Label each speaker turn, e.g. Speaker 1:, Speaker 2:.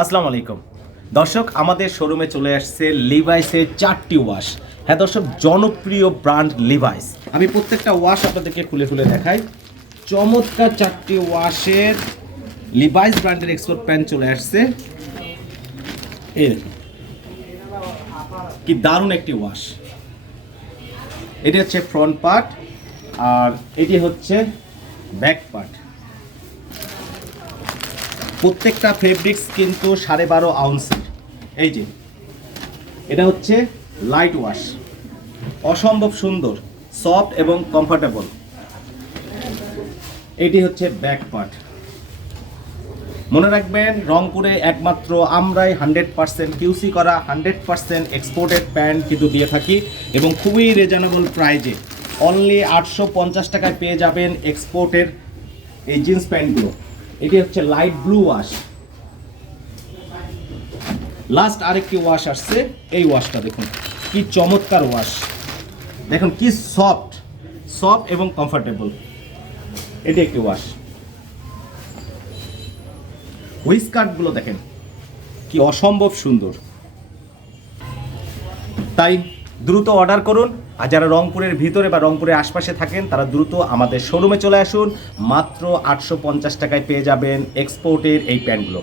Speaker 1: আসসালামু আলাইকুম। দর্শক, আমাদের শোরুমে চলে আসছে লিভাইসের চারটি ওয়াশ হ্যাঁ দর্শক, জনপ্রিয় ব্র্যান্ড লিভাইস আমি প্রত্যেকটা ওয়াশ আপনাদেরকে খুলে খুলে দেখাই। চমৎকার চারটি ওয়াশের লিভাইস ব্র্যান্ডের এক্সপোর্ট প্যান্ট চলে আসছে। এই কি দারুণ একটি ওয়াশ এটি হচ্ছে ফ্রন্ট পার্ট আর এটি হচ্ছে ব্যাক পার্ট প্রত্যেকটা ফেব্রিক্স কিন্তু সাড়ে বারো আউন্সের এই যে, এটা হচ্ছে লাইট ওয়াশ অসম্ভব সুন্দর সফট এবং কমফোর্টেবল এটি হচ্ছে ব্যাক পার্ট মনে রাখবেন, রংপুরে একমাত্র আমরাই হান্ড্রেড পার্সেন্ট কিউসি করা হান্ড্রেড পার্সেন্ট এক্সপোর্টেড প্যান্ট কিন্তু দিয়ে থাকি এবং খুবই রিজনেবল প্রাইজে অনলি আটশো পঞ্চাশ টাকায় পেয়ে যাবেন এক্সপোর্টের এই জিন্স প্যান্টগুলো এটি হচ্ছে লাইট ব্লু ওয়াশ লাস্ট আরেকটি ওয়াশ আসছে, এই ওয়াশটা দেখুন, কি চমৎকার ওয়াশ দেখুন, কি সফট সফট এবং কমফোর্টেবল এটি একটি ওয়াশ হুইস্কার্টগুলো দেখেন, কি অসম্ভব সুন্দর। তাই দ্রুত অর্ডার করুন। আর যারা রংপুরের ভিতরে বা রংপুরের আশপাশে থাকেন, তারা দ্রুত আমাদের শোরুমে চলে আসুন। মাত্র আটশো পঞ্চাশ টাকায় পেয়ে যাবেন এক্সপোর্টের এই প্যান্টগুলো।